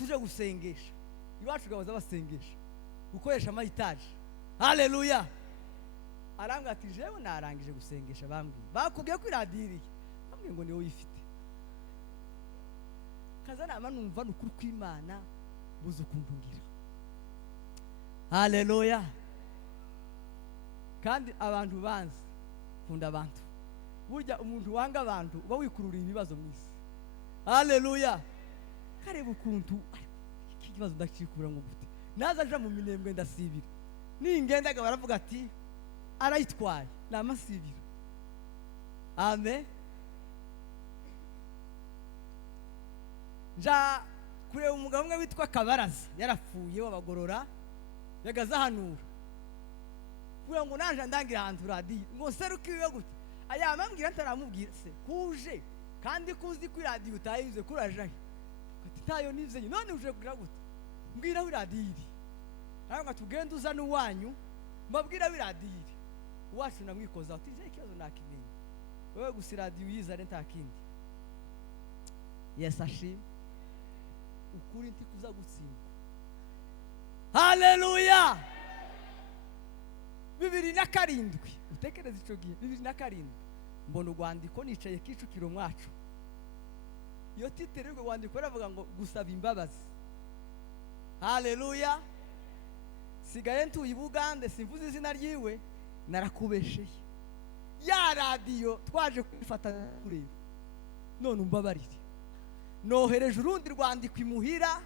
tuje gusengesha iwacu gabaza basengesha gukoresha amayitaje. Haleluya. Arambwira ati jewe narangije gusengesha. Bambwiye bakubwiye ko iradiriye, bambwiye ngo niwe uyifite. Kazana amanumva n'ukuri kw'Imana buze ukundungira. Haleluya. Kandi abantu banze kunda abantu, burya umuntu wanga abantu uba wikururiye ibibazo mwisi. Haleluya. Kareba ukuntu iki kibazo ndakikura ngo gute, naza aja mu minembwe ndasibira, ningendaga baravuga ati arayitwaye namasibira. Amen. Ja kureba umugabo umwe witwa Kabaraza yarapfuye w'abagorora, yagaza hanura kugira ngo naje ndangira ahantu radiyo ngo serukiwe gute. Aya mambwira ntaramubwira se kuje kandi kuzi ko radiyo utayize kurajahe ati tayo nize none uje kugira gute, mbwira wiradiyo iri ntabwo tugenda uza n'uwanyu mbabwira wiradiyo iri uwacu namwikoza ati je ikibazo nakimenye wewe gusa radiyo uyizane nta kindi. Yes ashimwe ukuri nti kuza gutsindwa. Haleluya. 2007 utekereza ico gihe 2007 mbona urwandiko nicaye Kicukiro mwacu, iyo titere rwo rwandiko ravuga ngo gusaba imbabazi. Haleluya. Sigaye ntuye Bugande simvuze izina ryiwe narakubesheye ya radiyo twaje kwifata kureba none umbabarire. Nohereje urundi rwandiko imuhira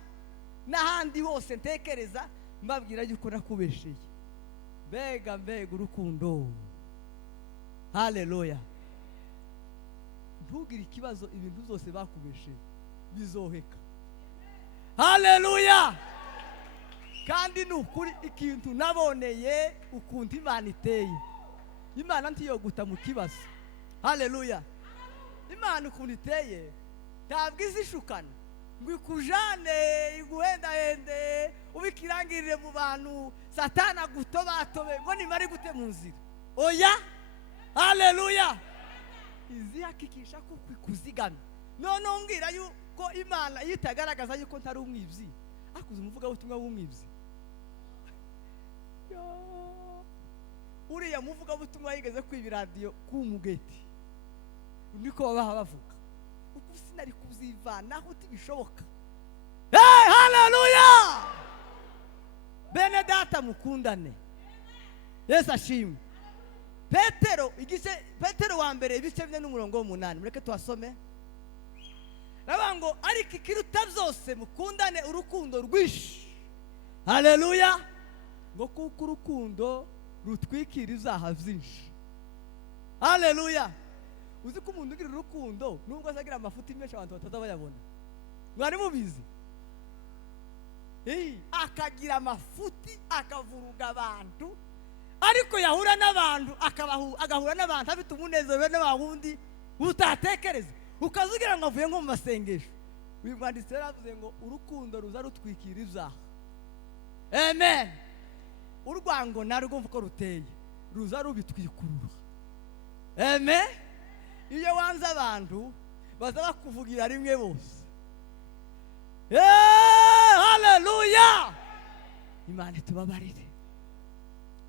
n'ahandi hose ntekereza mbabwira yuko nakubesheye. Mbega urukundo. Haleluya. Ntugire ikibazo, ibintu byose bakubesheye bizoheka. Haleluya. Kandi nukuri ikintu naboneye ukuntu Imana iteye, Imana ntiyo guta mu kibazo. Haleluya. Imana ukuntu iteye ntabwo izishukana ngo ikujane iguhendahende ubikirangirire mu bantu Satana gutobatobe ngo nimari gute mu nzira. Oya. Haleluya. Izihakikisha ko kwikuzigama. None umbwira yuko Imana yitagaragaza yuko ntari umwibyi akuze umuvuga ubutumwa w'umwibyi. Uriya muvuga ubutumwa yigeze kwibira radiyo kumugeti niko babaha bavuga uko sinari kuzivanaho utibishoboka. Hey, haleluya. Bene data mukundane. Yesu ashimwe. Petero wa mbere ibice 4:8 mureke tuhasome. Rabango ariko ikiruta byose mukundane urukundo rwishi. Haleluya. Ngo kuko urukundo rutwikira izaha byinshi. Haleluya. Uzi ko umuntu ugira urukundo nubwo azagira amafuti menshi abantu batazabayabona. Mwari mubizi? Akagira amafuti akavuruga abantu, ariko yahura n'abantu agahura n'abantu afite umunezero n'abahundi utatekereza ukazugira ngo avuye nko mu masengesho. Uyu mwanditsi yaravuze ngo urukundo ruza rutwikira izaha. Amen. Urwango narwo mvuko ruteye ruza rubitwikurura. Amen. Iyo wanze abantu baza bakuvugira rimwe bose. Haleluya. Imana tubabarire.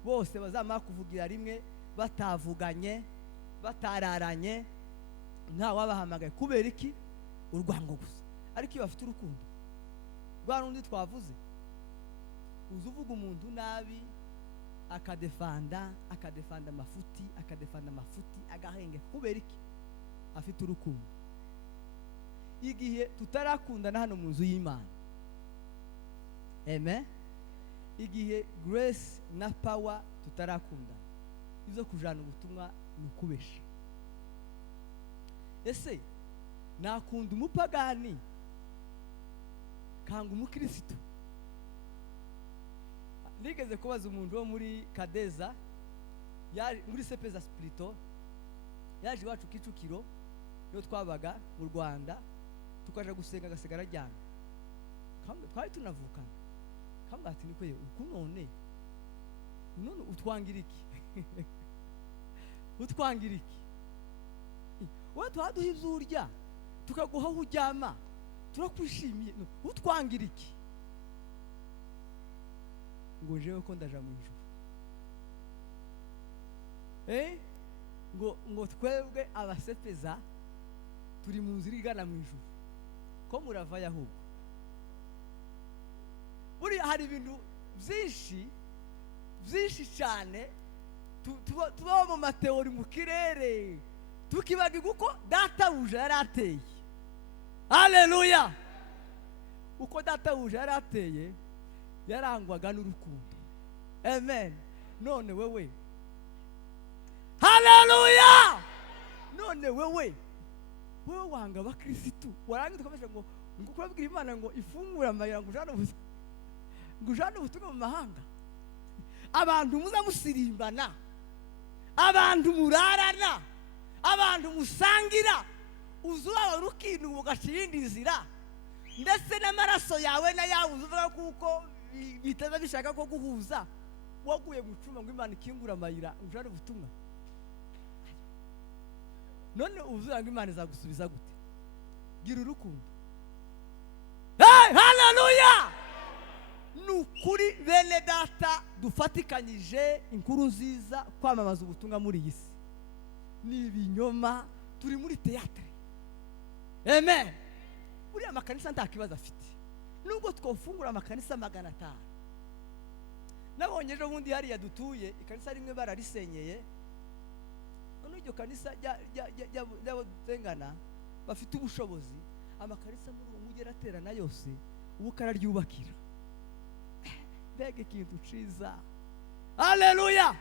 Bose bazama kuvugira rimwe batavuganye batararanye nta wabahamagaye kubera iki urwango gusa. Ariko iyo bafite urukundo rwa rundi twavuze uzuvuga umuntu nabi akadefanda amafuti agahenge kubera iki afite urukundo. Igihe tutarakundana hano mu nzu y'Imana. Amen. Igihe grace na power tutarakundana izo kujana ubutumwa nukubesha. Ese nakunda umupagani kanga umukristo? Nigeze kubaza umuntu wo muri Kadeza muri Sepeza Spirito yaje iwacu Kicukiro yo twabaga mu Rwanda tukaje gusenga gasigara ryana twari tunavukana kamba ati niko ye none utwangira iki utwangira iki wowe twaduha ivyurya tukaguha ujyama turakwishimiye utwangira iki ngo jewe ko ndaja mu ijuru ngo twebwe abasepeza turi mu nzira igana mu ijuru ko muravayo ahubwo buri hari ibintu byinshi cyane tubaho mu mateori mu kirere tukibagirwa uko databuja yari ateye. Haleluya! uko databuja yari ateye yarangwaga n'urukundo. Amen. None wewe, haleluya, none wewe wanga abakirisitu warangiza ukomeje ngo kurabwira Imana ngo ifungura amayira ngo ujane ubutumwa mu mahanga, abantu muza musirimbana, abantu murarana, abantu musangira, uzura rukintu mugashirindi nzira, ndetse n'amaraso yawe na yawe uvuga kuko bitaza bishaka ko guhuza, waguye mu cuma ngo Imana ikingura amayira ujane ubutumwa. None uzura ngo Imana izagusubiza gute? Gira urukundo. Hey, haleluya! Nukuri bene data dufatikanyije inkuru nziza kwamamaza ubutumwa muri iyi si. Ni ibinyoma, turi muri teatre. Amen. Uri amakanisa ntakibazo afite. Nubwo twofungura amakanisa 500. Nabonye ejo bundi hari yadutuye ikanisa rimwe bararisenyeye. None iryo kanisa y'abazengana bafite ubushobozi, amakanisa muri uwo mujyi araterana yose ubu kararyubakira. Mbega ikintu ciza. Haleluya!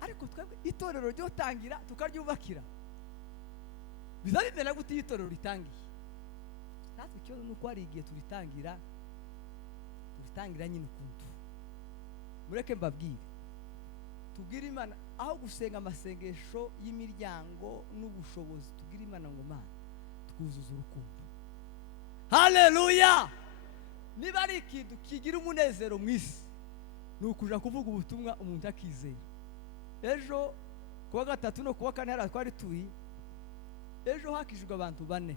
Ariko twebwe itorero ryo tangira tukaryubakira, bizabimera gute itorero ritangiye? Natwe cyo nuko ari igihe turitangira nyine ukuntu. Mureke mbabwire, tubwire Imana aho gusenga amasengesho y'imiryango n'ubushobozi, tubwire Imana ngo Mana twuzuza urukundo. Haleluya! Niba ari ikintu kigira umunezero mwisi, nukuja kuvuga ubutumwa umuntu akizera. Ejo kuwa gatatu no kuwa kane hari twari turi, ejo hakijwe abantu 4.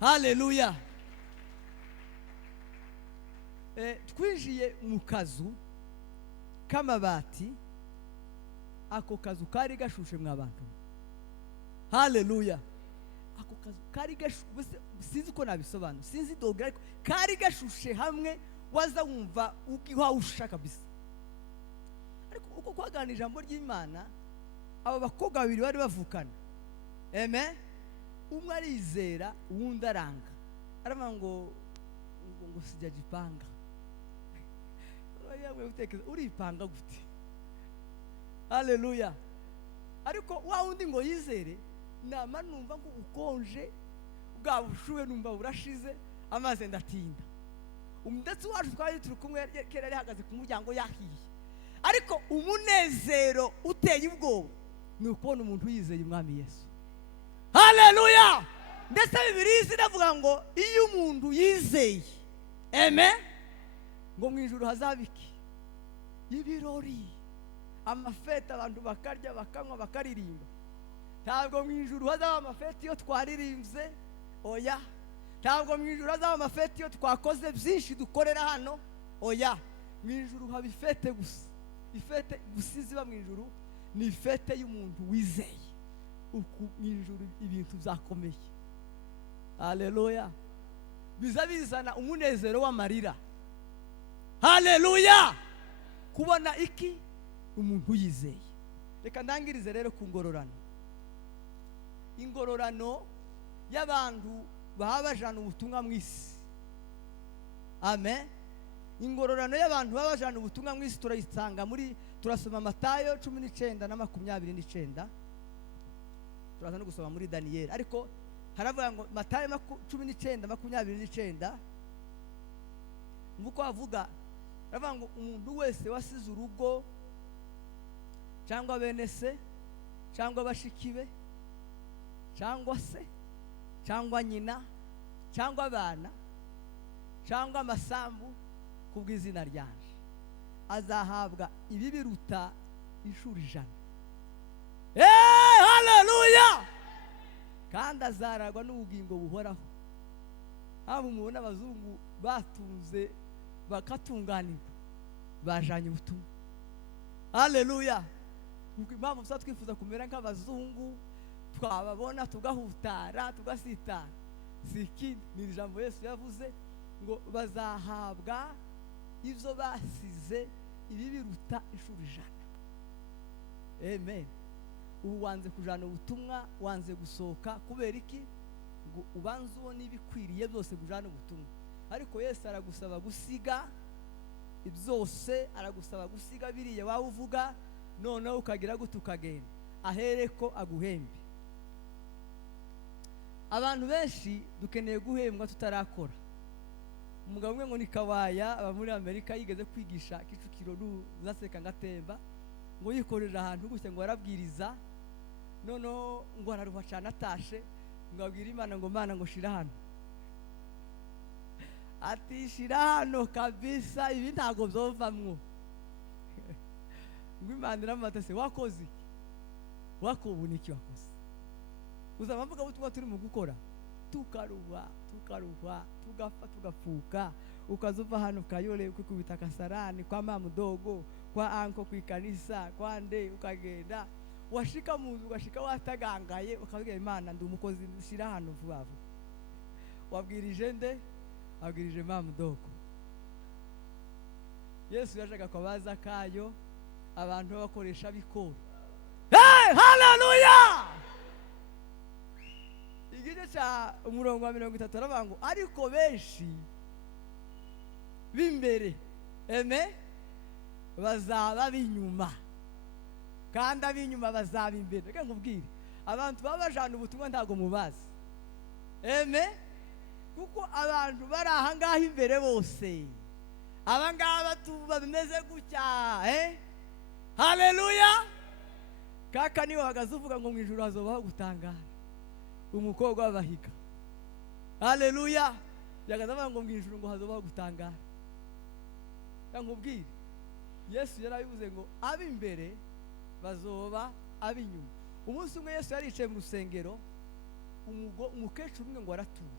Haleluya! Twinjiye mu kazu k'amabati, ako kazu kari gashushe mw'abantu. Haleluya! Ako kazu kari gashushe, sinzi ko nabisobanura, sinzi dogera, ariko kari gashushe hamwe waza wumva ukiwawusha kabisa. Ariko uko kwagana ijambo ry'Imana, abo bakobwa 2 bari bavukana. Amen. Umwe arizera, uwundi aranga. Aravuga ngo sijajipanga. Yawe utekeza uripanga gute? Haleluya! Ariko wa wundi ngo yizere, nama numva ngo ukonje, bwa bushuwe numva burashize, amaze ndatinda. Umudetsi wacu twari turi kumwe kera ari hagaze ku muryango yahiye. Ariko umunezero uteye ubwoba ni ukubona umuntu yizeye umwami Yesu. Haleluya! Ndetse Bibiliya iravuga ngo iyo umuntu yizeye, amen, ngo mu ijuru hazabiki ibirori, amafeta, abantu bakarya bakanywa bakaririmba. Ntabwo mu ijuru hazaba amafeta iyo twaririmbye, oya. Ntabwo mu ijuru hazaba amafeta iyo twakoze byinshi dukorera hano, oya. Mu ijuru haba ifete gusa. Ifete gusizi ba mu ijuru ni ifete y'umuntu wizeye. Uku mu ijuru ibintu byakomeye. Haleluya! Bizabizana umunezero w'amarira. Haleluya! Kubona iki? Umuntu yizeye. Reka ndangirize rero ku ngororano. Ingororano y'abantu babajana ubutumwa mwisi. Amen. Ingororano y'abantu babajana ubutumwa mwisi turayisanga muri, turasoma Matayo 19 na 29. Turaza no gusoma muri Daniel, ariko haravuga ngo Matayo 19 29. Muko avuga aravuga ngo umuntu wese wasize urugo cyangwa bene se cyangwa bashikibe cyangwa se cyangwa nyina cyangwa abana cyangwa amasambu kubw'izina ryanje, azahabwa ibi biruta inshuro 100. Haleluya! Kandi azaragwa n'ubugingo buhoraho. haba mubona abazungu batunze bakatunganirwa bajanye ubutumwa. Haleluya. Nuko impamvu tuba twifuza kumera nk'abazungu, twababona tugahutara tugasitara, si ikindi ni ijambo Yesu yavuze ngo bazahabwa ibyo basize ibi biruta inshuro 100. Amen. Ubu wanze kujana ubutumwa, wanze gusohoka kubera iki? Ngo ubanze ubona ibikwiriye byose kujana ubutumwa. Ariko Yesu aragusaba gusiga ibyose, aragusaba gusiga biriye wawe uvuga, noneho ukagira gute ukagenda ahereko aguhembe. Abantu benshi dukeneye guhembwa tutarakora. Umugabo umwe ngo ni Kawaya aba muri Amerika, yigeze kwigisha Kicukiro n'uzaseka ngatemba, ngo yikorera ahantu gutya ngo arabwiriza, noneho ngo araruha cyane atashe, ngo abwira Imana ngo Mana ngo shira hano. Ati shira hano kabisa, ibi ntago byovamwo. Ngo Imana iramatase, wakoze iki? Wakobona iki wakoze? Uzamvuga ubutumwa turi mu gukora, tukaruha tugapfa tugafuka, ukazuva hano kayole ukikubita Kasarani kwa mama mdogo, kwa anko kwikanisa, kwa nde ukagenda, washika munzu ugashika watagangaye, ukabwira Imana ndi umukozi shira hano vuba vuba. Wabwirije nde? Abwirije mama mdogo. Yesu yajaga kwabaza kayo abantu bakoresha bikora. Hey, haleluya! Igice cha umurongo wa 30 aravuga ngo ariko benshi b'imbere bazaba binyuma, kandi abinyuma bazaba imbere. Reka nkubwire, abantu babajana ubutumwa ntago mubazi. Kuko abantu bari aha ngaha imbere bose, aba ngaba bameze gutya. Haleluya! Kaka niwe hagaze uvuga ngo mu ijuru hazobaho gutangara, umukobwa w'abahiga. Haleluya! Yagaze avuga ngo mu ijuru ngo hazobaho gutangara. Nkubwire, Yesu yarabivuze ngo ab'imbere bazoba ab'inyuma. Umunsi umwe Yesu yaricaye mu rusengero, umukecuru umwe ngo aratura.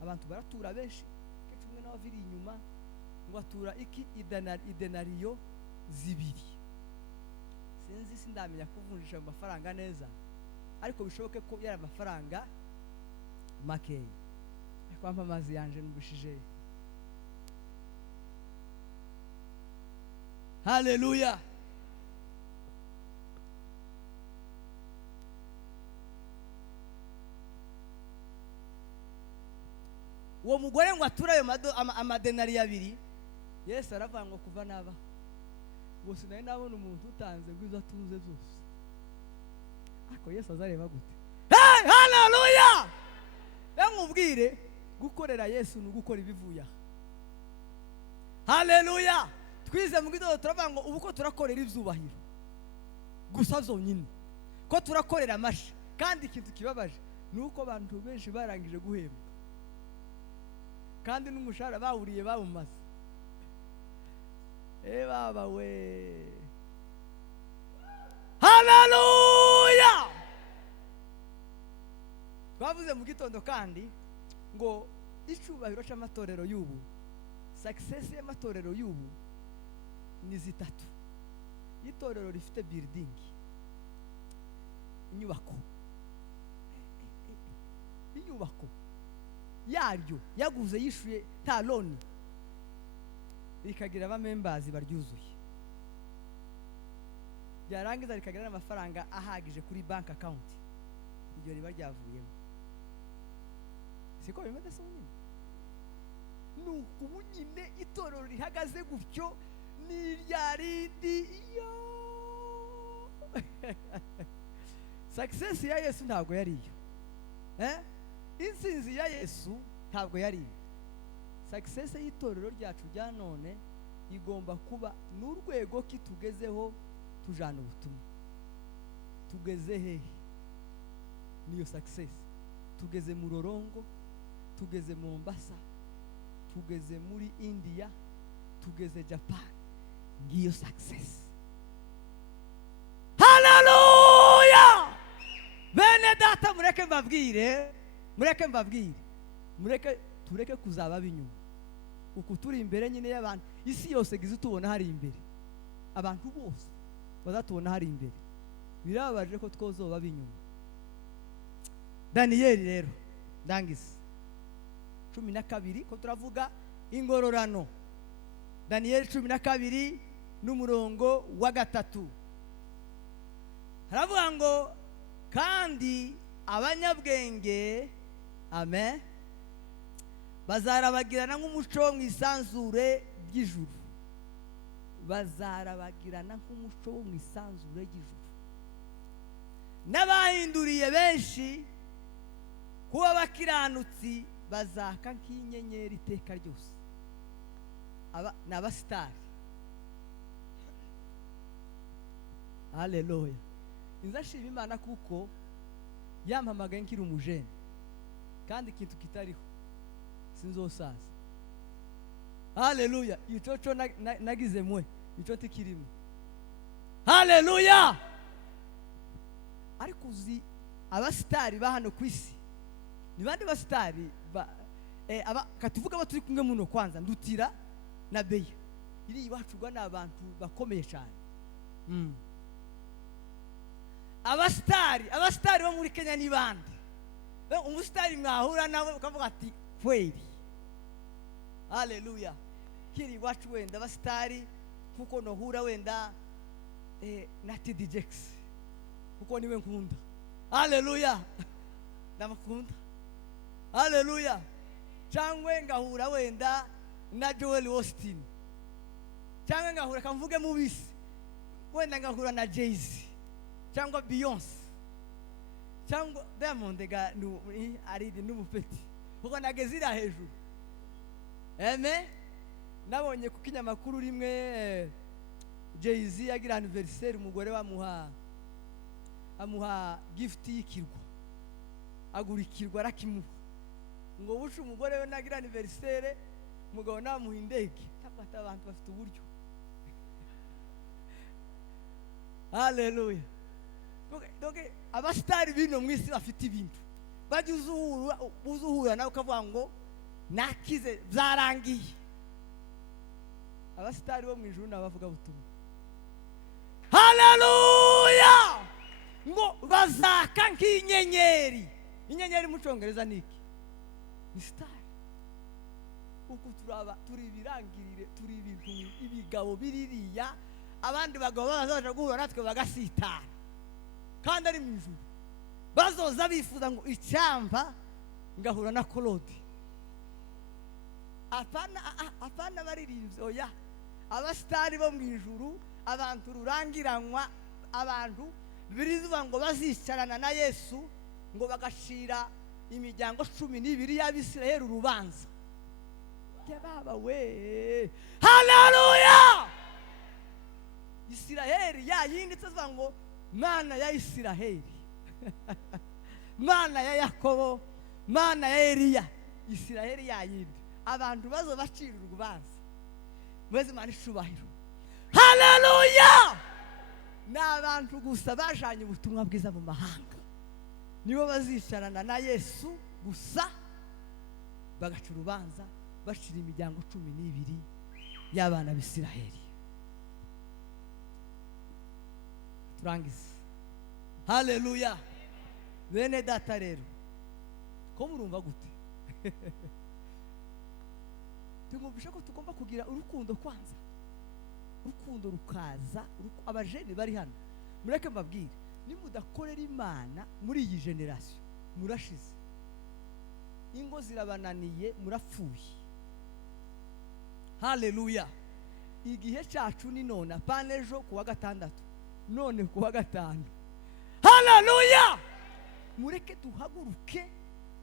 Abantu baratura benshi, umukecuru umwe nawe aviri inyuma, ngo atura iki? Idenariyo 2. Sinzi sindamenya kuvunjisha amafaranga neza, ariko bishoboke ko yari amafaranga makeya. Ariko amazi yanje nubushije. Haleluya! Uwo mugore ngo atura ayo amadenari 2, Yesu aravuga ngo kuva naba ngo sinari nabona umuntu utanze ngo izo atunze byose. Ariko Yesu azareba gute? Hey, haleluya! Nkubwire, gukorera Yesu ni gukora ibivuya. Haleluya! Twize mu gido turavuga ngo ubu ko turakorera ibyubahiro gusa zonyine, ko turakorera amashi. Kandi ikintu kibabaje nuko abantu benshi barangije guhembwa, kandi n'umushahara bawuriye bawumaze. Baba we! Haleluya! Twavuze mu gitondo kandi ngo icyubahiro cy'amatorero y'ubu, success y'amatorero y'ubu ni 3. Itorero rifite building, inyubako yaryo yaguze yishuye ta loan, rikagira abamembers baryuzuye, byarangiza rikagira n'amafaranga ahagije kuri bank account, iryo riba ryavuyemo. Siko bimeze se nyine? Nuko ubu nyine itorero rihagaze gutyo ni ryarindi yo. Success ya Yesu ntabwo yari iyo. Insinzi ya Yesu ntabwo yari iyo. Success y'itorero ryacu rya none igomba kuba n'urwego ki tugezeho tujana ubutumwa. Tugeze hehe? Niyo success. Tugeze mu Rorongo, tugeze mu Mombasa, tugeze muri India, tugeze Japan. Ngiyo success. Haleluya! Bene data, mureke mbabwire, tureke kuzaba ab'inyuma. Uku turi imbere nyine y'abantu, isi yose gize tubona hari imbere, abantu bose bazatubona hari imbere. Birababaje ko twozoba ab'inyuma. Daniyeli rero ndangiza 12 ko turavuga ingororano. Daniyeli 12 n'umurongo wa 3 haravuga ngo kandi abanyabwenge, amen, bazarabagirana nk'umuco wo mu isanzure ry'ijuru. Bazarabagirana nk'umuco wo mu isanzure ry'ijuru. N'abahinduriye benshi kuba abakiranutsi bazaka nk'inyenyeri iteka ryose. Aba ni abasitari. Haleluya. Nzashima Imana kuko yampamagaye nkiri umujene, kandi ikintu kitariho sinzosaza. Haleluya. Icoco nagize mwe, ico tikirimo. Haleluya. Ariko uzi abasitari ba hano ku isi ni bandi basitari katuvuga abo turi kumwe muno. Kwanza Ndutira na Beya, iri iwacugwa n'abantu bakomeye cyane. Abasitari bo muri Kenya ni bandi. Umusitari mwahura nawe ukavuga ati kweli. Haleluya. Kiri iwacu wenda abasitari kuko nohura wenda na TD Jakes, kuko niwe nkunda. Haleluya. Ndamukunda. Haleluya. Cyangwa ngahura wenda na Joel Austin, cyangwa ngahura kamvuge mubisi wenda ngahura na Jay-Z cyangwa Beyonce cyangwa Diamond ga ari n'umupeti, kuko nagezira hejuru. Amen. Nabonye ku kinyamakuru rimwe Jay-Z yagira anniversaire, umugore amuha gift y'ikirwa, agura ikirwa arakimuha ngo bushe umugore we nagira anniversaire, umugabo namuha indege. Tabata abantu bafite uburyo. Haleluya. Donc abasitari bino mwisi bafite ibintu bajya uzuhura nawe ukavuga ngo nakize byarangiye. Abasitari bo mu ijuru n'abavuga butumwa. Haleluya. Ngo bazaka nk'inyenyeri. Inyenyeri mu Cyongereza niki? Ni star. Uko turi birangirire, turi ibintu ibigabo biririya, abandi bagabo bazaje guhura natwe bagasitara, kandi ari mu ijuru. Bazoza bifuza ngo icyamba ngahura na Claude. Apana baririmbye, oya. Abasitari bo mu ijuru, abantu rurangiranwa, abantu birizuba ngo bazicarana na Yesu, ngo bagashira imiryango 12 y'Abisirayeli urubanza. Baba we. Haleluya. Isirayeli ya yindi tsavuga ngo Mana ya Isirayeli, Mana ya Yakobo, Mana ya Eliya. Isirayeli ya yindi abantu bazo bacira urubanza mwezi Imana icubahiro. Haleluya. N'abantu gusa bajanye ubutumwa bwiza mu mahanga nibo bazicarana na Yesu gusa, bagaca urubanza bashira imiryango 12 y'abana b'Isirayeli. Turangiza. Haleluya. Bene data rero, ko murumva gute? Tumubisha ko tugomba kugira urukundo kwanza. Urukundo rukaza, abajeni bari hano mureke mbabwire, nimudakorera Imana muri iyi generation murashize. Ingo zirabananiye, murapfuye. Haleluya. Igihe cyacu ni none, apana ejo kuwa gatandatu, none kuwa gatanu. Haleluya. Mureke duhaguruke,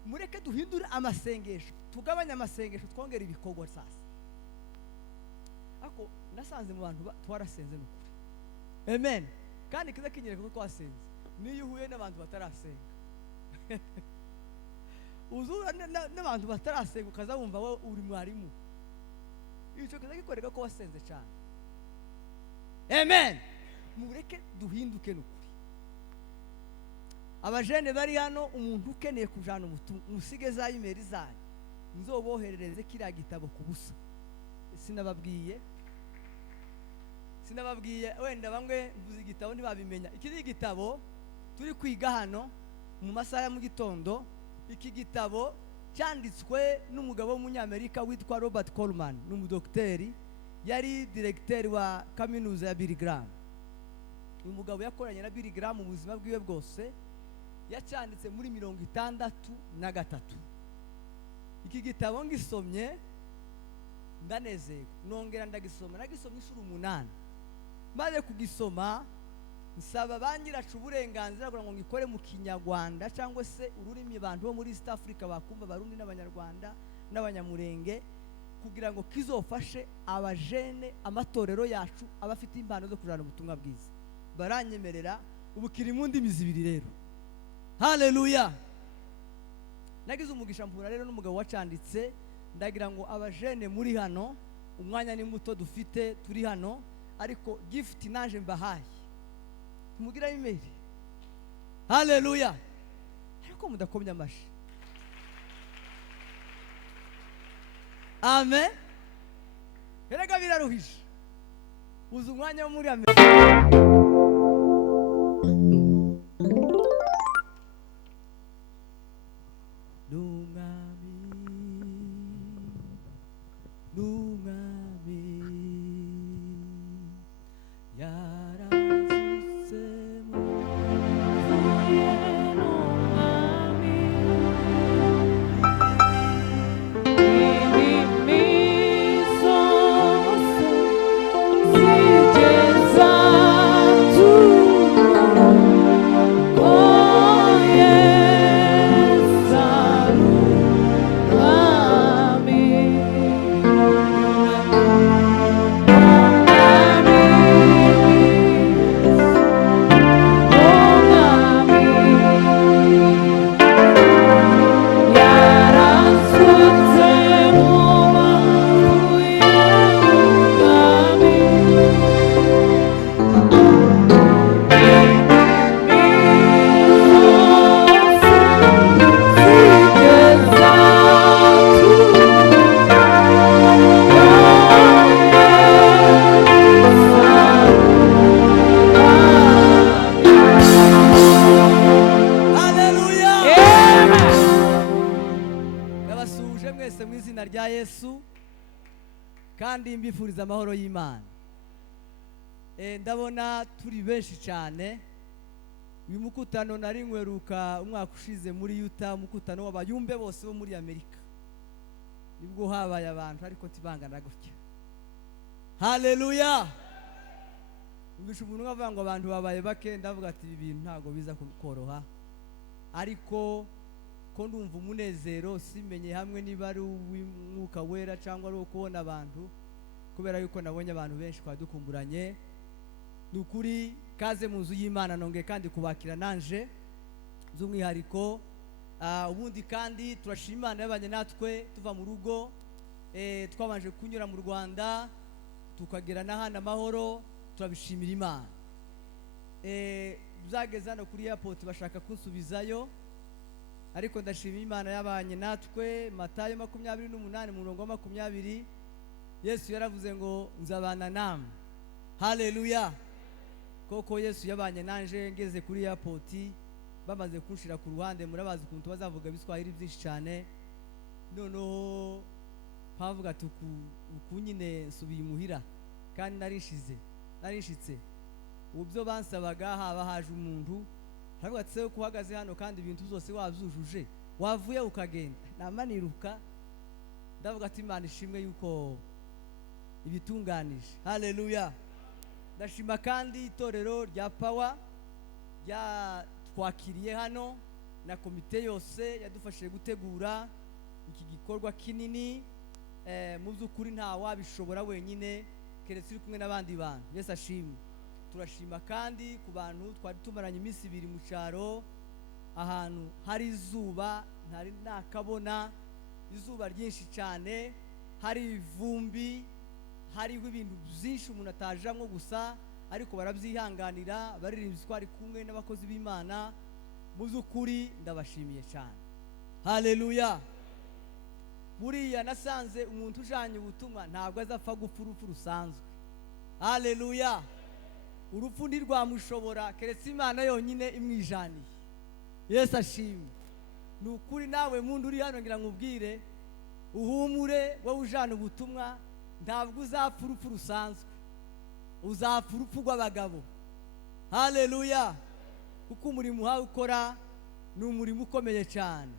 mureke duhindure amasengesho, tugabanya amasengesho, twongera ibikorwa sasa. Ako nasanze mu bantu twarasenze n'ukuri. Amen. Kandi kiza kinyereka ko twasenze niyo uhuye n'abantu batarasenga. Uzura n'abantu batarasenga ukaza wumva wowe uri mwarimu, icyo kiza kikoreka ko wasenze cyane. Amen. Mureke duhinduke n'ukuri. Abajene bari hano, umuntu ukeneye kujana umusige za email zanyu nzoboherereze kiriya gitabo ku busa. sinababwiye wenda bamwe mvuze igitabo ntibabimenya. Iki ni igitabo turi kwiga hano mu masaha ya mu gitondo. Iki gitabo cyanditswe n'umugabo w'umunyamerika witwa Robert Coleman, n'umudokiteri, yari diregiteri wa kaminuza ya Billy Graham. Uyu mugabo yakoranye na Billy Graham mu buzima bwiwe bwose, yacyanditse muri 63. Iki gitabo ngisomye ndanezerwa, nongera ndagisoma, nagisomye inshuro 8. Maze kugisoma nsaba banyiracu uburenganzira kugira ngo ngikore mu Kinyarwanda cyangwa se ururimi abantu bo muri East Africa bakumva, Barundi n'Abanyarwanda n'Abanyamurenge, kugira ngo kizofashe abajene, amatorero yacu abafite impano zo kujana ubutumwa bwiza. Baranyemerera, ubu kiri mu ndimi zibiri rero. Haleluya. Nagize umugisha mpura rero n'umugabo wacanditse, ndagira ngo abajene muri hano, umwanya ni muto dufite turi hano, ariko gift naje mbahaye tumugira email. Haleluya. Ariko mudakomya amashi. Amen. Erega biraruhije uzi umwanya wo muri Amerika. Kandi mbifuriza amahoro y'Imana. Ndabona turi benshi cyane. Uyu mukutano nari nkweruka umwaka ushize muri Utah, umukutano w'abayumbe bose bo muri Amerika. Nibwo habaye abantu ariko tibangana gutya. Haleluya. Mbisha umuntu avuga ngo abantu babaye bake, ndavuga ati ibi bintu ntago biza koroha. Ariko ko ndumva umunezero, simenye hamwe niba ari uw'Umwuka Wera cyangwa ari ukubona abantu, kubera yuko nabonye abantu benshi kwadukumburanye. Nukuri kaze mu nzu y'Imana, nonge kandi kubakira nanje z'umwihariko. Ubundi kandi turashima Imana yabanye natwe tuva mu rugo, twabanje kunyura mu Rwanda tukagera n'ahandi amahoro, turabishimira Imana. Zageza no kuri airport bashaka kunsubizayo, ariko ndashimira Imana yabanye natwe. Matayo 28:20, Yesu yaravuze ngo nzabana namwe. Haleluya. Koko Yesu yabanye nanje ngeze kuri airport, bamaze kunshira ku ruhande, murabazi ukuntu bazavuga biswahili byinshi cyane. Noneho bavuga ati ukunyine nsubiye imuhira, kandi narishitse ubyo bansabaga. Haba haje umuntu aravuga ati se kuhagaze hano kandi ibintu byose wabyujuje, wavuye ukagenda. Namaniruka ndavuga ati Imana ishimwe yuko ibitunganije. Haleluya. Ndashima kandi itorero rya Power twakiriye hano na komite yose yadufashije gutegura iki gikorwa kinini. Mu by'ukuri nta wabishobora wenyine keretse uri kumwe n'abandi bantu. Yesu ashimwe. Turashima kandi ku bantu twari tumaranye iminsi 2 mu cyaro, ahantu hari izuba ntari nakabona, izuba ryinshi cyane, hari ivumbi, hariho ibintu byinshi umuntu atajamwo gusa, ariko barabyihanganira. Baririmbyi twari kumwe n'abakozi b'Imana, mu by'ukuri ndabashimiye cyane. Haleluya. buriya nasanze umuntu ujanye ubutumwa ntabwo azapfa gupfa urupfu rusanzwe. Haleluya. Urupfu ntirwamushobora keretse Imana yonyine imwijaniye. Yesu ashimwe. Ni ukuri nawe muntu uri hano ngira nkubwire, uhumure wowe ujana ubutumwa, ntabwo uzapfa urupfu rusanzwe, uzapfa urupfu rw'abagabo. Haleluya. Kuko umurimo uhawe ukora ni umurimo ukomeye cyane.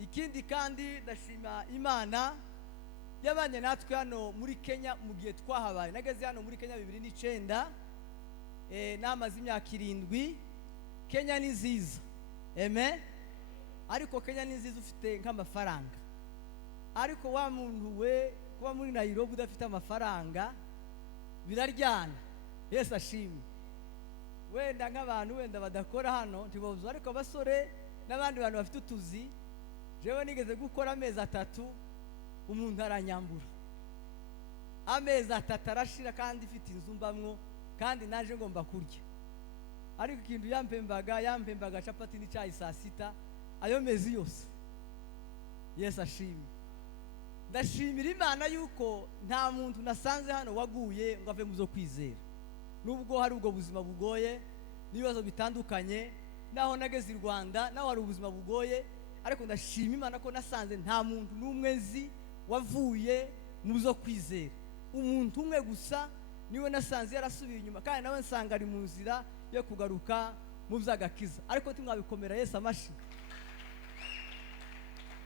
Ikindi kandi ndashima Imana yabanye natwe hano muri Kenya mu gihe twahabaye. Nageze hano muri Kenya 2009, namaze imyaka 7. Kenya ni nziza, amen. Ariko Kenya ni nziza ufite nk'amafaranga. Ariko wa muntu we kuba muri Nairobi udafite amafaranga biraryana. Yesu ashimwe. Wenda nk'abantu wenda badakora hano ntibozo, ariko abasore n'abandi bantu bafite utuzi, jewe nigeze gukora amezi 3 umuntu aranyambura. Amezi 3 arashira kandi ifite inzu mbamwo, kandi naje ngomba kurya. Ariko ikintu yampembaga capati n'icyayi saa 6 ayo mezi yose. Yesu ashimwe. Ndashimira Imana yuko nta muntu nasanze hano waguye ngo ave mu zo kwizera. Nubwo hari ubwo buzima bugoye n'ibibazo bitandukanye, naho nageze i Rwanda naho hari ubuzima bugoye, ariko ndashima Imana ko nasanze nta muntu n'umwe nzi wavuye mu zo kwizera. Umuntu umwe gusa niwe nasanze yarasubiye inyuma, kandi nawe nsanga ari mu nzira yo kugaruka mu by'agakiza. Ariko timwabikomera Yesu amashi.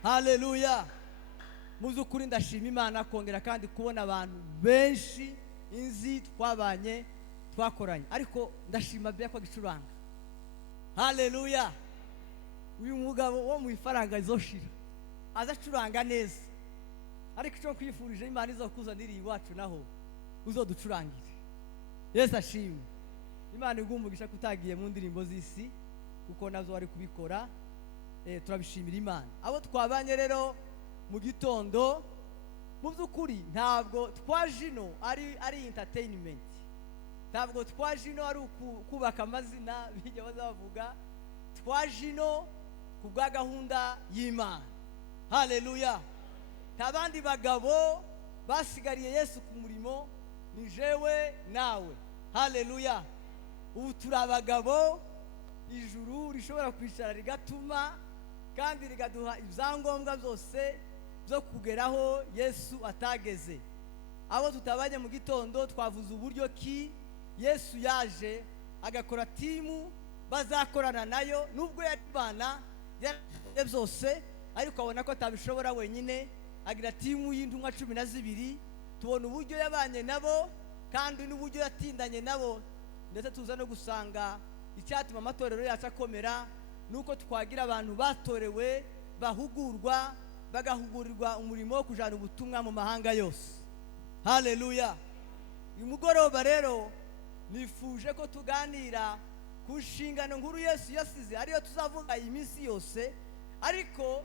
Haleluya. Muzukuri ndashima Imana kongera kandi kubona abantu benshi inzi twabanye twakoranye. Ariko ndashima bya kwa gicuranga. Haleluya. Uyu mugabo wo mu ifaranga izoshira azacuranga neza. Ariko icyo kwifurije Imana izokuzanira iwacu naho uzoducurangire. Yesu ashimwe. Imana igumugisha kutagiye mu ndirimbo z'isi kuko nazo wari kubikora. Turabishimira Imana. Abo twabanye rero mu gitondo, mu by'ukuri ntabwo twajino ari entertainment. Ntabwo twajino ari kubaka amazina bijya bazavuga. Twajino kubwa gahunda y'Imana. Haleluya. Tabandi bagabo basigariye Yesu ku murimo ni jewe nawe. Haleluya. Ubu turabagabo, ijuru rishobora kwicara rigatuma kandi rigaduha ibyangombwa byose byo kugeraho Yesu atageze. Abo tutabanye mu gitondo twavuze uburyo ki Yesu yaje agakora timu bazakorana nayo, nubwo yaribana byose, ariko abona ko atabishobora wenyine, agira timu y'intumwa 12. Tubona uburyo yabanye nabo kandi n'uburyo yatindanye nabo, ndetse tuza no gusanga icyatuma amatorero yacu akomera nuko twagira abantu batorewe bahugurwa, bagahugurirwa umurimo wo kujana ubutumwa mu mahanga yose. Haleluya. Uyu mugoroba rero nifuje ko tuganira ku nshingano nkuru Yesu yasize, ariyo tuzavuga iyi minsi yose. Ariko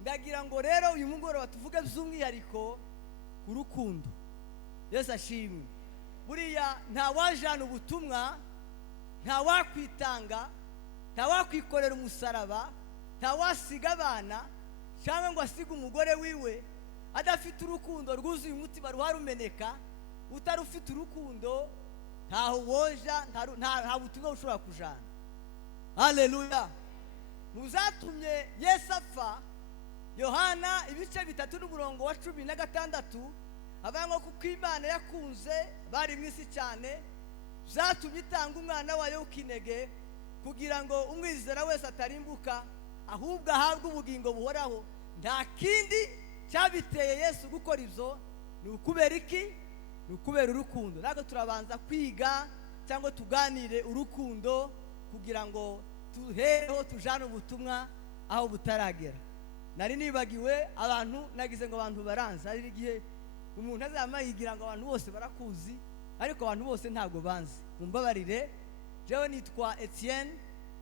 ndagira ngo rero uyu mugoroba tuvuge by'umwihariko ku rukundo. Yesu ashimwe. Buriya nta wajana ubutumwa, nta wakwitanga, nta wakwikorera umusaraba, nta wasiga abana cyangwa ngo asige umugore wiwe adafite urukundo rwuzuye umutima ruharumeneka. Utarufite urukundo ntaho woja, nta butumwa bushobora kujana. Haleluya. Muzatumye Yesu apfa, Yohana 3:16 avuga kuko Imana yakunze bari mu isi cyane zatumye itanga umwana wayo w'ikinege kugira ngo umwizera wese atarimbuka ahubwo ahabwe ubugingo buhoraho. Nta kindi cyabiteye Yesu gukora ibyo, ni ukubera iki? Ni ukubera urukundo. Ntabwo turabanza kwiga cyangwa tuganire urukundo kugira ngo tuheho tujane ubutumwa aho butaragera. Nari nibagiwe abantu, nagize ngo abantu baranza. Ari igihe umuntu azama yigira ngo abantu bose barakuzi, ariko abantu bose ntabwo banzi. Mumbabarire, jewe nitwa Etienne,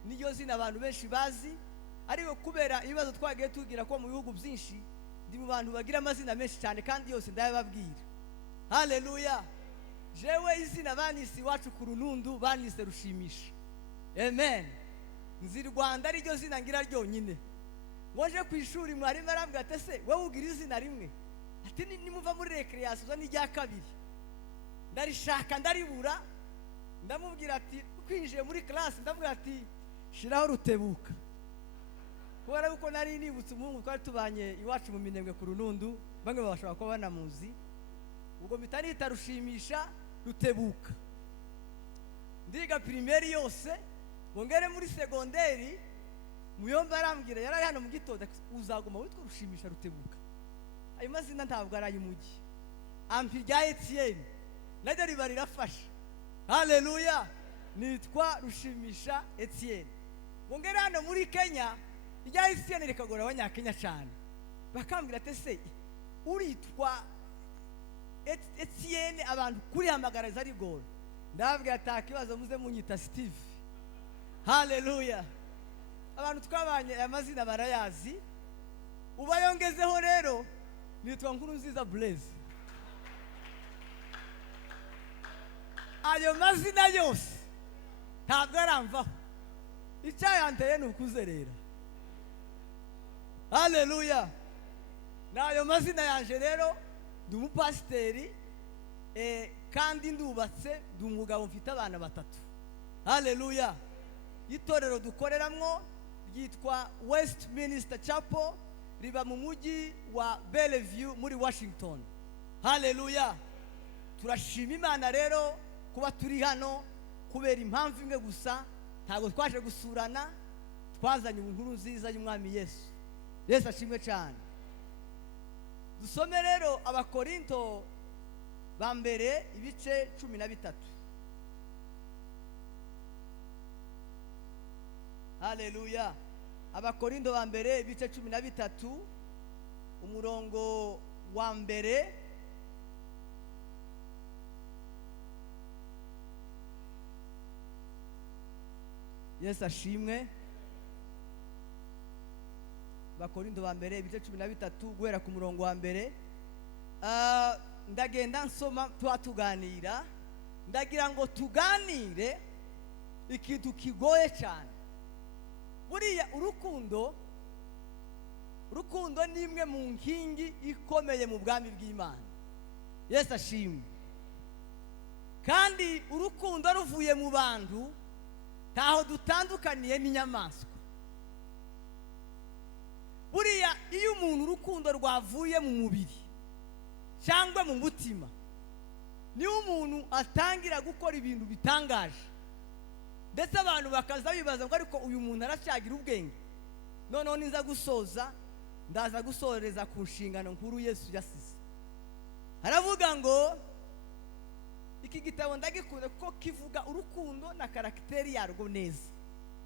niyo zina abantu benshi bazi, ariko kubera ibibazo twagiye tugira ko mu bihugu byinshi ndi mu bantu bagira amazina menshi cyane kandi yose ndayababwira. Haleluya. Jewe izina banisi wacu ku Runundu banise Rushimisha. Amen. Nzi Rwanda ari ryo zina ngira ryonyine. ngoje ku ishuri mwarimu arambwira ati ese wowe ugira izina rimwe, ati nimuva muri recreation zo n'irya kabiri, ndarishaka ndaribura, ndamubwira ati kwinjiye muri class ndamubwira ati shiraho Rutebuka, kubera yuko nari nibutse umuhungu twari tubanye iwacu mu Minembwe ku Runundu, bamwe babashobora kuba banamuzi, ubwo mpita nita Rushimisha Rutebuka. Ndiga primaire yose, bongere muri segonderi, Muyomba arambwira yari hano mu gitondo, uzaguma witwa Rushimisha Rutebuka, ayo mazina ntabwo ari ay'umujyi, ampi rya Etienne naryo riba rirafashe. Haleluya, nitwa Rushimisha Etienne. Bongere hano muri Kenya, irya Etienne rikagora abanyakenya cyane, bakambwira ati se uritwa Etienne abantu kurihamagara zari gora, ndabwira atakibazo muze munyita Steve. Haleluya, abantu twabanye aya mazina barayazi. Ubayongezeho rero nitwa Nkurunziza Blaise. Ayo mazina yose ntabwo aramvaho, icyayanteye ni ukuzerera. Haleluya, n'ayo mazina yanje rero, ndi umupasiteri kandi ndubatse, ndi umugabo mfite abana 3. Haleluya, itorero dukoreramwo ryitwa Westminster Chapel, riba mu mujyi wa Bellevue muri Washington. Haleluya, turashima Imana rero kuba turi hano kubera impamvu imwe gusa, ntabwo twaje gusurana, twazanye inkuru nziza y'Umwami Yesu. Yesu ashimwe cyane. Dusome rero Abakorinto ba mbere ibice 13. Haleluya, Abakorinto ba mbere ibice 13 umurongo wa mbere. Yesu ashimwe. Abakorinto ba mbere ibice 13 guhera ku murongo wa mbere. Ndagenda nsoma twatuganira, ndagira ngo tuganire ikintu kigoye cyane. Buriya urukundo ni imwe mu nkingi ikomeye mu bwami bw'Imana. Yesu ashimwe. Kandi urukundo ruvuye mu bantu ntaho dutandukaniye n'inyamaswa. Buriya iyo umuntu urukundo rwavuye mu mubiri cyangwa mu mutima, niyo umuntu atangira gukora ibintu bitangaje, ndetse abantu bakaza bibaza ngo ariko uyu muntu aracyagira ubwenge. Noneho niza gusoza, ndaza gusoreza ku nshingano nkuru Yesu yasize. Haravuga ngo iki gitabo ndagikunda kuko kivuga urukundo na karakteri yarwo neza.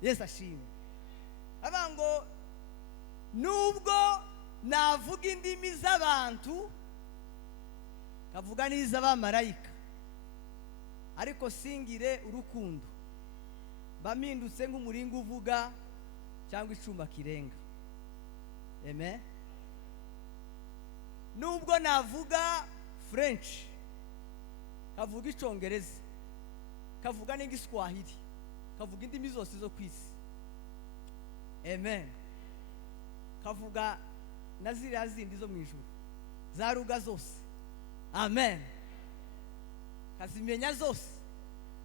Yesu ashimwe. Abango nubwo navuga indimi z'abantu, kavuga n'iz'abamarayika, ariko singire urukundo, bamindutse nk'umuringa uvuga cyangwa icuma kirenga. Amen. Nubwo navuga French, kavuga Icyongereza, kavuga n'Igiswahili, kavuga indimi zose zo kwisi. Amen. Kavuga na ziriya zindi zo mu ijuru, za ruga zose. Amen. Kazimenya zose,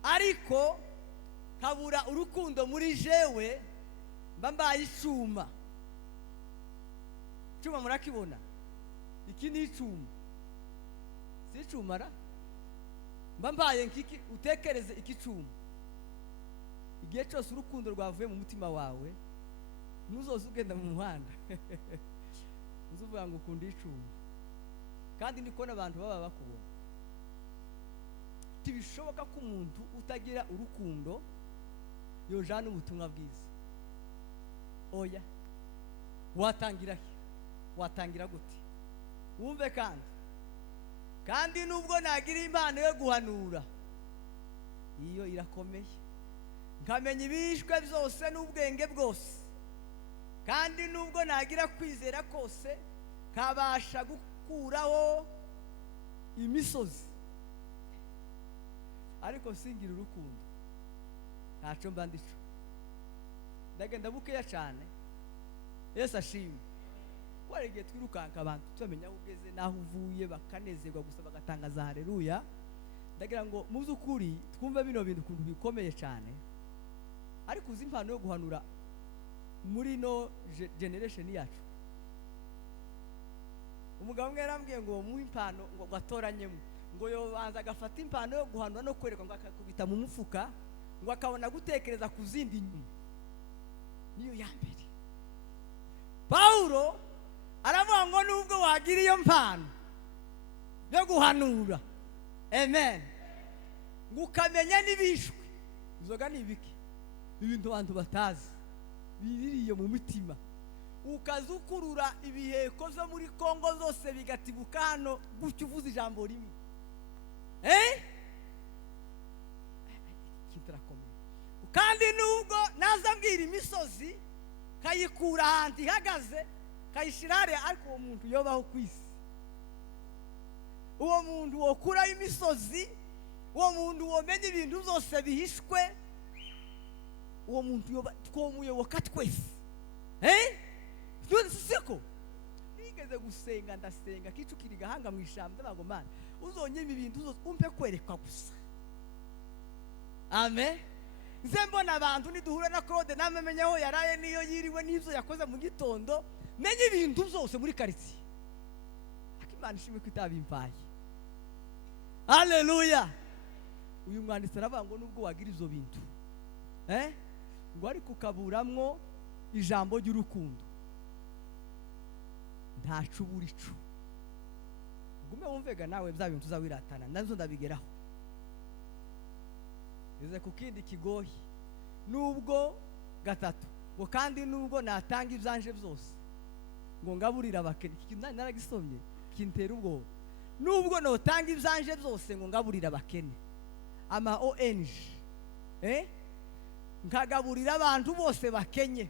ariko kabura urukundo muri jewe, mbaye icuma. Icuma murakibona? Iki ni icuma, si icuma ra? Mbaye nkiki, utekereze iki cuma. Igihe cyose urukundo rwavuye mu mutima wawe, nuzoza ugenda mu muhanda uzuvuga ngo ukunda icuma, kandi niko n'abantu baba bakubona. Tibishoboka ko umuntu utagira urukundo yojana ubutumwa bwiza. Oya, watangira he? Watangira gute? Wumve kandi nubwo nagira impano yo guhanura, iyo irakomeye, nkamenya ibishwe byose n'ubwenge bwose, kandi nubwo nagira kwizera kose kabasha gukuraho imisozi, ariko singira urukundo ntacyo mba ndico, ndagenda bukeya cyane. Yesu ashimwe. Warege twirukanka abantu tumenya aho ugeze naho uvuye bakanezerwa gusa bagatangaza haleluya. Ndagira ngo muzi ukuri twumve bino bintu kuntu bikomeye cyane. Ariko uzi impano yo guhanura muri no generation yacu. Umugabo umwe yarambwiye ngo mu impano ngo gatoranyemo ngo yobanza agafata impano yo guhanura no kwereka ngo akakubita mu mufuka ngo akabona gutekereza ku zindi nyuma. Niyo ya mbere. Paulo aravuga ngo nubwo wagira iyo mpano yo guhanura, amen, ngo ukamenya n'ibishwe, izoga ni ibiki? Ibintu abantu batazi biririye mu mitima, ukazukurura ibiheko zo muri Kongo zose bigatibuka hano gutyo uvuze ijambo rimwe. Kitarakomeye. Kandi nubwo nazambwira imisozi kayikura ahantu ihagaze kayishirare, ariko uwo muntu yobaho kwisi. Uwo muntu wokura imisozi, uwo muntu womenya ibintu byose bihishwe, uwo muntu yoba twomuyoboka twese. Siko nigeze gusenga ndasenga kicukira igahanga mu ishyamba ndavuga Mana uzonyima ibintu zose umpe kwerekwa gusa. Amen. Nze mbona abantu niduhure na Claude namemenya aho yaraye niyo yiriwe n'ivyo yakoze mu gitondo, menye ibintu byose muri quartier. Akimana ishimwe kwitabimpaye. Haleluya. Uyu mwanditsi aravuga ngo nubwo wagira izo bintu ngo ari kukaburamwo ijambo ry'urukundo ntacu buricu. Gume wumvega nawe bya bintu uzawiratana ndazo ndabigeraho. Ize kukindi kigoyi nubwo gatatu ngo kandi nubwo natanga ibyanje byose ngo ngaburira abakene. Naragisomye kintera ubwo. Nubwo notanga ibyanje byose ngo ngaburira abakene, ama ONG nkagaburira abantu bose bakenye.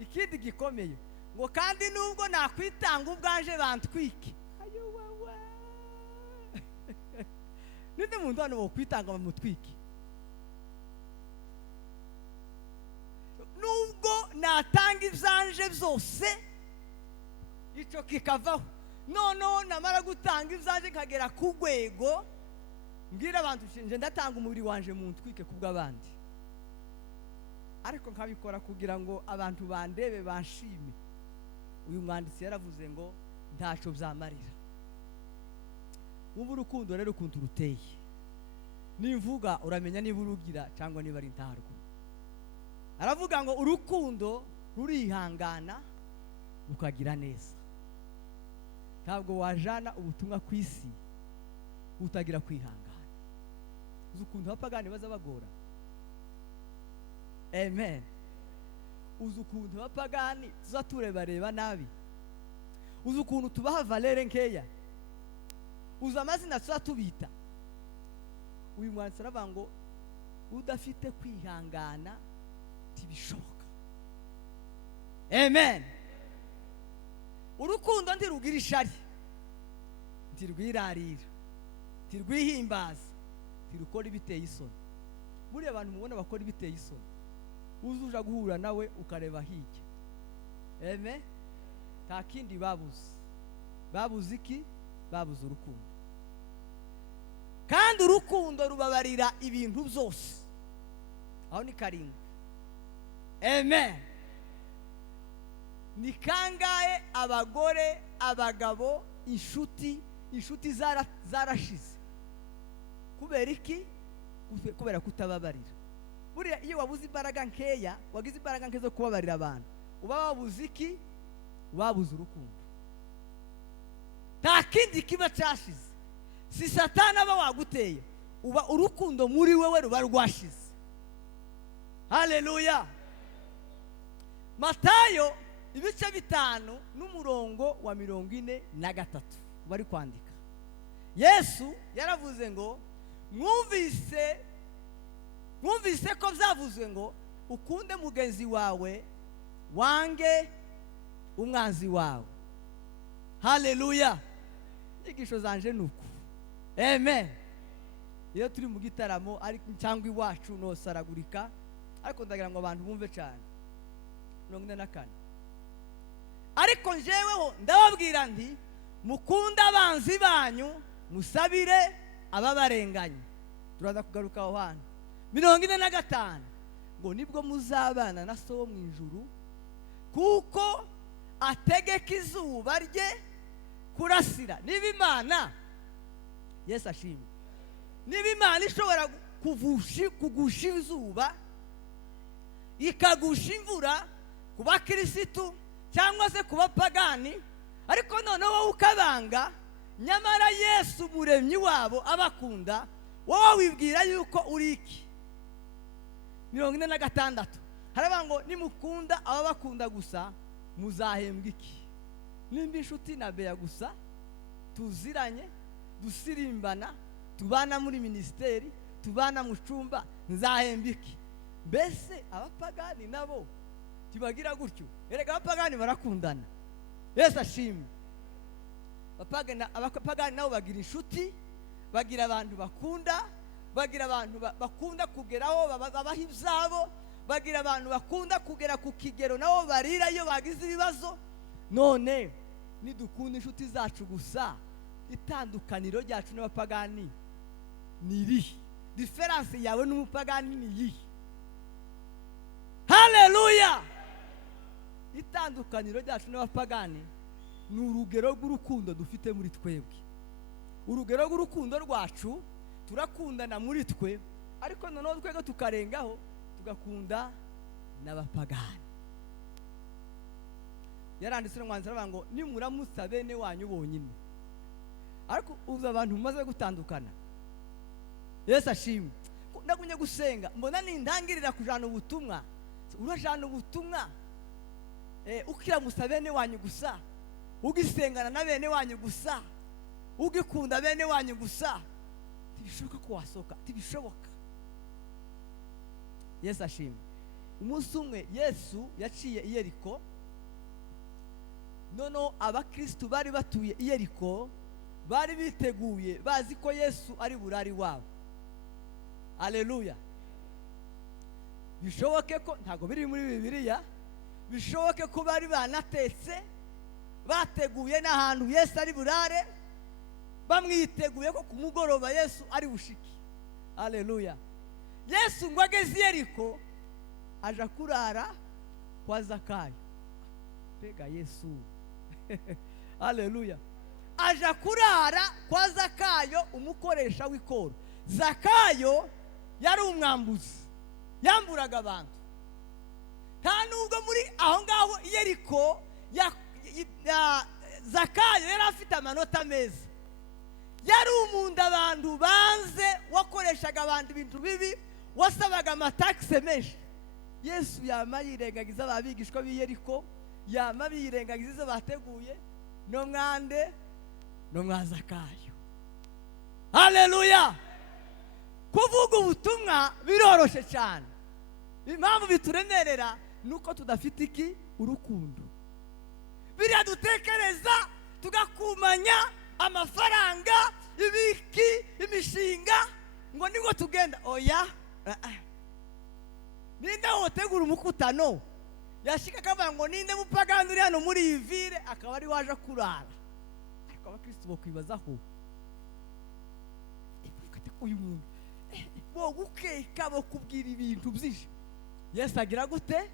Ikindi gikomeye ngo kandi nubwo nakwitanga ubwanje bantwike. Ayowawa. Ninde muntu hano wo kwitanga bamutwike? Nubwo natanga ibyanje byose icyo kikavaho, noneho namara gutanga ibyanje nkagera ku rwego mbwira abantu nje ndatanga umubiri wanje mu ntwike kubw'abandi, ariko nkabikora kugira ngo abantu bandebe banshime. Uyu mwanditsi yaravuze ngo ntaco byamarira. Ubu urukundo rero ukuntu ruteye, nimvuga uramenya niba urugira cyangwa niba ari ntarwo. Aravuga ngo urukundo rurihangana rukagira neza. Ntabwo wajana ubutumwa ku isi utagira kwihangana. Uzi ukuntu abapagani baza bagora. Amen. Uzi ukuntu abapagani tuzaturebareba nabi. Uzi ukuntu tubaha valere nkeya. Uzi amazina tuzatubita. Uyu mwanditsi aravuga ngo udafite kwihangana tibishoboka. Amen. Urukundo ntirugira ishari, ntirwirarira, ntirwihimbaza, ntirukora ibiteye isoni. Buriya abantu mubona bakora ibiteye isoni uzuja guhura nawe ukareba hirya. Amen. Nta kindi babuze. Babuze iki? Babuze urukundo. Kandi urukundo rubabarira ibintu byose. Aho ni karindwi. Amen. Ni kangahe abagore, abagabo, inshuti zarashize kubera iki? Kubera kutababarira. Buriya iyo wabuze imbaraga nkeya, wagize imbaraga nke zo kubabarira abantu, uba wabuze iki? Wabuze urukundo. Nta kindi kiba cyashize. Si Satani aba waguteye, uba urukundo muri wewe ruba rwashize. Haleluya. Matayo ibice 5 n'umurongo wa 43 bari kwandika. Yesu yaravuze ngo mwumvise ko byavuzwe ngo ukunde mugenzi wawe wange umwanzi wawe. Haleluya. Igisho zanje nuko. Amen. Iyo turi mu gitaramo ari cyangwa iwacu no saragurika, ariko ndagira ngo abantu bumve cyane. 44. Ariko njyeweho ndababwira nti mukunde abanzi banyu, musabire ababarenganya. Turaza kugaruka aho hantu. 45 ngo nibwo muzabana na so wo mu ijuru, kuko ategeka izuba rye kurasira. Niba Imana, Yesu ashimwe, niba Imana ishobora kugusha izuba ikagusha imvura ku bakirisitu cyangwa se ku bapagani, ariko noneho wowe ukabanga, nyamara Yesu umuremyi wabo abakunda, wowe wibwira yuko uri iki? 46 haravuga ngo nimukunda ababakunda gusa muzahembwa iki? Nimba inshuti na Beya gusa tuziranye, dusirimbana, tubana muri ministeri, tubana mu cyumba, nzahembwa iki? Mbese abapagani nabo tibagira gutyo? Erega abapagani barakundana. Yesu ashimwe. Abapagani nabo bagira inshuti, bagira abantu bakunda, bagira abantu bakunda kugeraho babaha ibyabo, bagira abantu bakunda kugera ku kigero nabo barira iyo bagize ibibazo. None nidukunda inshuti zacu gusa, itandukaniro ryacu n'abapagani ni irihe? Diferanse yawe n'umupagani ni iyihe? Haleluya! Itandukaniro ryacu n'abapagani ni urugero rw'urukundo dufite muri twebwe. Urugero rw'urukundo rwacu, turakundana muri twe, ariko noneho twego tukarengaho tugakunda n'abapagani. Yaranditse n'umwanzuro avuga ngo nimuramutsa bene wanyu bonyine. Ariko uza abantu mumaze gutandukana. Yesu ashimwe. Ndagunye gusenga, mbona nindangirira kujana ubutumwa. Urajana ubutumwa ukiramutsa bene wanyu gusa, ugisengana na bene wanyu gusa, ugikunda bene wanyu gusa, tibishoboka ko wasoka, tibishoboka. Yesu ashimwe. Umunsi umwe Yesu yaciye i Yeriko, noneho abakristo bari batuye i Yeriko bari biteguye, bazi ko Yesu ari burari wabo. Haleluya! Bishoboke ko ntago biri muri Bibiliya, bishoboke ko bari banatetse, bateguye n'ahantu Yesu ari burare, bamwiteguye ko ku mugoroba Yesu ari bushiki. Haleluya! Yesu ngo ageze i Yeriko aja kurara kwa Zakayo. Pega Yesu. Haleluya! Aja kurara kwa Zakayo, umukoresha w'ikoro. Zakayo yari umwambuzi, yamburaga abantu. Kandi ubwo muri aho ngaho i Yeriko Zakayo yari afite amanota meza, yari umuntu abantu banze, wakoreshaga abantu ibintu bibi, wasabaga amatakisi menshi. Yesu yama yirengagiza ababigishwa b'i Yeriko, yama birengagiza izo bateguye, no mwande no mwa Zakayo. Haleluya! Kuvuga ubutumwa biroroshe cyane. Impamvu bituremerera nuko tudafite iki? Urukundo. Biriya dutekereza tugakumanya amafaranga, ibiki, imishinga, ngo nibwo tugenda. Oya, ninde wotegura umukutano yashika akavuga ngo ninde mupagani uri hano muri iyi vile akaba ari waje kurara? Ariko abakristo bo kwibazaho, uyu muntu bo gukeka bo kubwira ibintu byinshi. Yesu agira gute?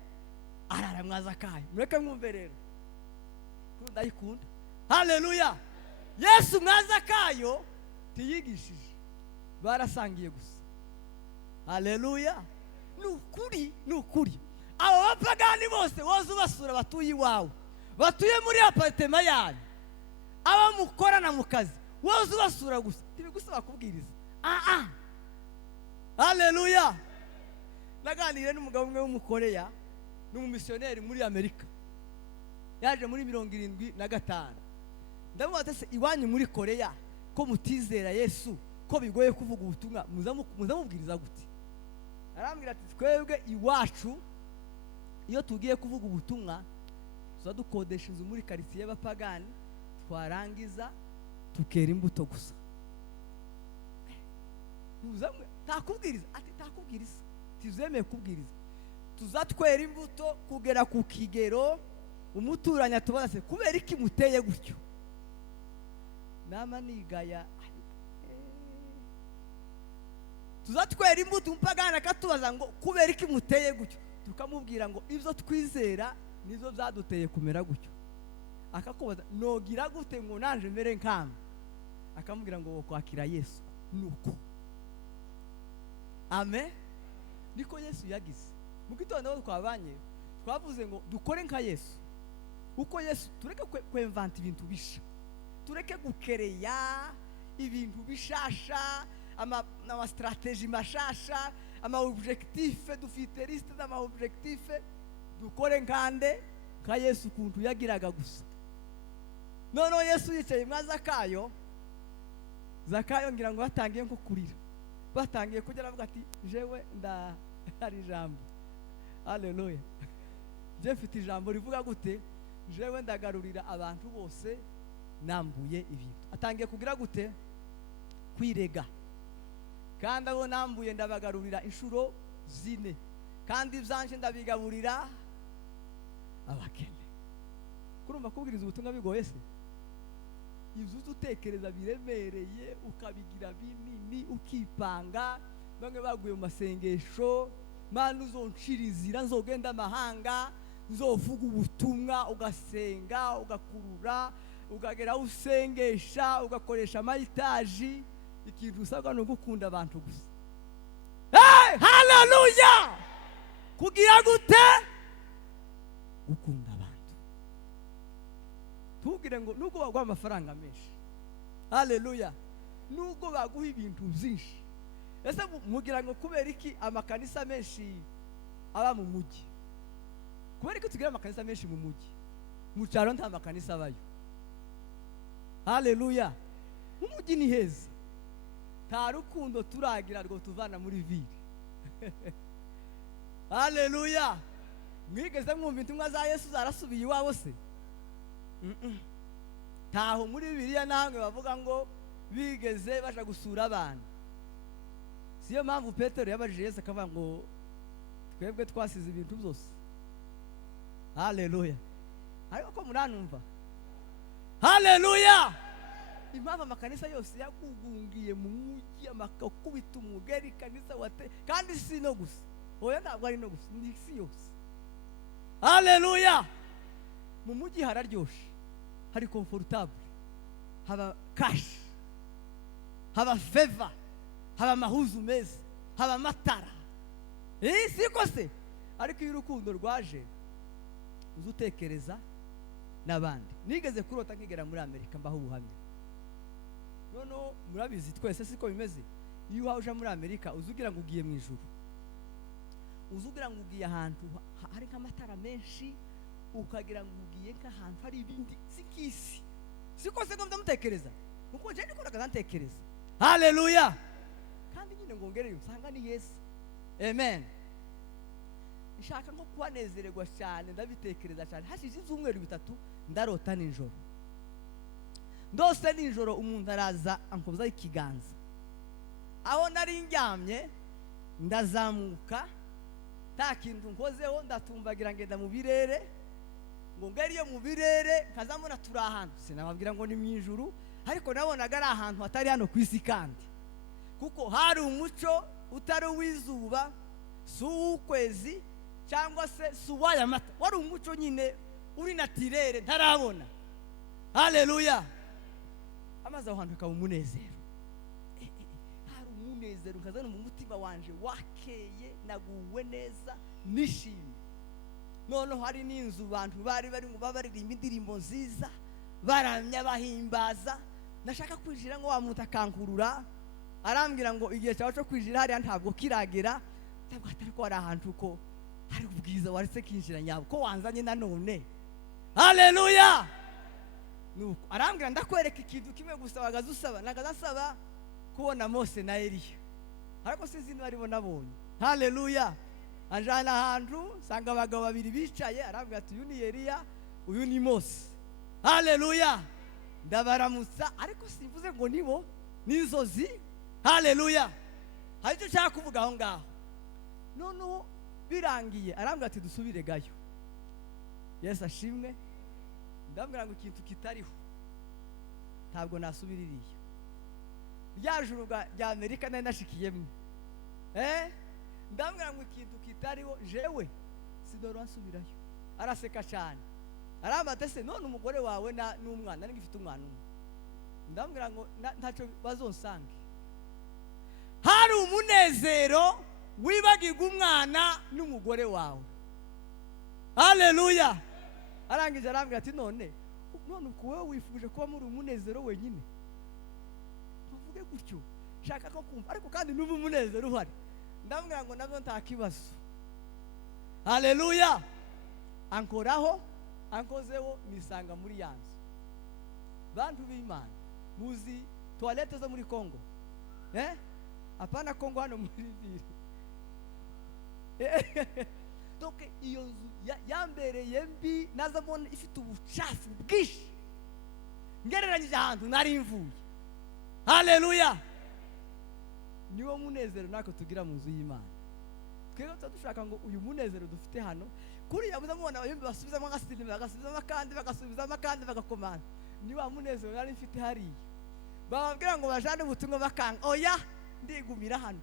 Arara mwa Zakayo. Mureke mwumve rero, ndayikunda. Haleluya! Yesu mwa Zakayo tiyigishije, barasangiye gusa. Haleluya! Nukuri abo bapagani bose woza ubasura batuye iwawe, batuye muri apartema yanyu, aba mukorana mu kazi, woza ubasura gusa, tibigusaba kubwiriza. Haleluya! Naganiriye n'umugabo umwe w'umukoreya, n'umumisiyoneri muri Amerika, yaje muri 75. Ndamubaza se, iwanyu muri Koreya ko mutizera Yesu, ko bigoye kuvuga ubutumwa, muzamubwiriza gute? Arambwira ati twebwe iwacu iyo tugiye kuvuga ubutumwa tuzadukodesha inzu muri quartier y'abapagani, twarangiza tukera imbuto gusa. Takubwiriza ati takubwiriza, tizemeye kubwiriza. tuzatwera imbuto kugera ku kigero umuturanyi atubaza se kubera iki muteye gutyo, nama nigaya tuzatwera imbuto umupagani akatubaza ngo kubera iki muteye gutyo, tukamubwira ngo ibyo twizera nizo byaduteye kumera gutyo. Akakubaza nogira gute ngo nanje mbere nkama, akamubwira ngo kwakira Yesu nuko. Amen. Niko Yesu yagize. Mu gitondo twabanye twavuze ngo dukore nka Yesu. Uko Yesu tureke kwemvanta ibintu bisha, tureke gukereya ibintu bishasha, ama strategie mashasha, ama objectif dufite liste d'ama objectif, dukore nkande nka Yesu kuntu yagiraga gusa. None Yesu yicaye mwa Zakayo, Zakayo ngira ngo batangiye nko kurira, batangiye kugera avuga ati jewe nda hari ijambo. Haleluya. Je mfite ijambo rivuga gute, jewe ndagarurira abantu bose nambuye ibintu. Atangiye kugira gute, kwirega. Kandi abo nambuye ndabagarurira inshuro 4, kandi ibyanje ndabigaburira abakene. Kurumva kubwiriza ubutumwa bigoye se? Ibyo utekereza biremereye ukabigira binini ukipanga, bamwe baguye mu masengesho, Mana uzonshyirizira nzogenda amahanga, nzovuga ubutumwa, ugasenga, ugakurura, ukagera aho usengesha, ugakoresha amayitaji, ikintu usabwa no gukunda abantu gusa. Hey, haleluya! Kugira gute? Gukunda abantu. Tubwire ngo nuko baguha amafaranga menshi, haleluya, nuko baguha ibintu byinshi, ese mugira ngo kubera iki amakanisa menshi aba mu mujyi? Kubera iki tugira amakanisa menshi mu mujyi, mu cyaro nta makanisa abayo? Haleluya. Mu mujyi ni heza, nta rukundo turagira rwo tuvana muri ville. Haleluya. Mwigeze mwumva intumwa za Yesu zarasubiye iwabo se? Taho muri Bibiliya namwe bavuga ngo bigeze baje gusura abantu. Siyo mpamvu Petero yabajije Yesu akavuga ngo twebwe twasize ibintu byose. Haleluya. Ariko ko muranumva? Haleluya. Impamvu amakanisa yose yakugungiye mu mujyi, amakakubita umugeri kanisa wate, kandi si no gusa, oya ntabwo ari no gusa, ni si yose. Haleluya. Mu mujyi hararyoshe, hari comfortable, haba cash, haba favor, haba mahuzu meza, haba matara. Siko se? Ariko iyo urukundo rwaje uzutekereza n'abandi. Nigeze kurota nkigera muri Amerika mbaho ubuhamya. Nono murabizi twese siko bimeze. Iyo waje muri Amerika uzugira ngo ugiye mu ijuru, uzugira ngo ugiye ahantu hari nk'amatara menshi, ukagira ngo ugiye nk'ahantu hari ibindi sikisi. Siko se ngo ndamutekereza, nuko je ndiko ndakantekereza. Haleluya. Kandi nyine ngongere usanga ni Yesu. Amen. Ishaka nko kubanezererwa cyane, ndabitekereza cyane. Hashize ibyumweru 3 ndarota nijoro. Ndose nijoro umuntu araza ankoza ikiganza. Aho nari ndyamye ndazamuka, nta kintu nkozeho, ndatumbagira ngenda mu birere, ngo ngeriyo mu birere nkazamuna turi ahantu. Sinababwira ngo ni mu ijuru, ariko nabonaga ari ahantu hatari hano ku isi kandi. Kuko hari umuco utari uw'izuba, si uw'ukwezi cyangwa se si uw'aya mata, wari umuco nyine uri natirere ntarabona. Haleluya. Amaze aho hantu hakaba umunezero, hari umunezero nkazana mu mutima wanje wakeye, naguwe neza, nishimye. Noneho hari n'inzu abantu bari ngo babaririmba indirimbo nziza, baramya bahimbaza. Nashaka kwinjira ngo wa muntu akankurura, arambwira ngo igihe cyawe cyo kwinjira hariya ntabwo kiragera. Ntabwo hatari ko hari ahantu ko hari ubwiza waretse kinjira nyabo ko wanzanye nanone. Haleluya. Nuko arambwira ndakwereka ikintu kimwe gusa wagaza usaba. Nagaza nsaba kubona Mose na Eliya, ariko sinzi niba aribo nabonye. Haleluya. Anjana ahantu sanga abagabo 2 bicaye, arambwira ati uyu ni Eliya, uyu ni Mose. Haleluya. Ndabaramutsa ariko simvuze ngo nibo n'inzozi. Haleluya. Hari icyo cyaka kuvuga aho ngaho. Noneho birangiye arambwira ati dusubire gayo. Yesu ashimwe. Ndambwira ngo ikintu kitariho ntabwo nasubira iriya. Rya juru rya Amerika nari nashikiyemo, ndambwira ngo ikintu kitariho jewe sidoro nsubirayo. Araseka cyane, arambata se none umugore wawe n'umwana, nari ngifite umwana umwe. Ndambwira ngo ntacyo bazonsange. Hari umunezero wibagirwa umwana n'umugore wawe. Haleluya. Arangije arambwira ati none wowe wifuje kuba muri umunezero wenyine. Ntuvuge gutyo, shaka ko kumva ariko kandi n'ubu umunezero uhari. Ndambwira ngo nabyo nta kibazo. Haleluya. Ankoraho ankozeho nisanga muri yanzu. Bantu b'Imana muzi toilette zo muri Kongo, apana Kongo hano muri ville. Donc iyo nzu yambereye mbi, nazabona ifite ubucafu bwishi ngereranyije ahantu nari mvuye. Haleluya. Niwo munezero nako tugira mu nzu y'Imana. Twebwe dushaka ngo uyu munezero dufite hano kuri yabuze mubona abayumbi basubizamo agasitini bagasubizamo kandi bagasubizamo kandi bagakomana. Ni wa munezero nari mfite hariya. Bababwira ngo bajane ubutumwa bakanga, oya ndigumira hano.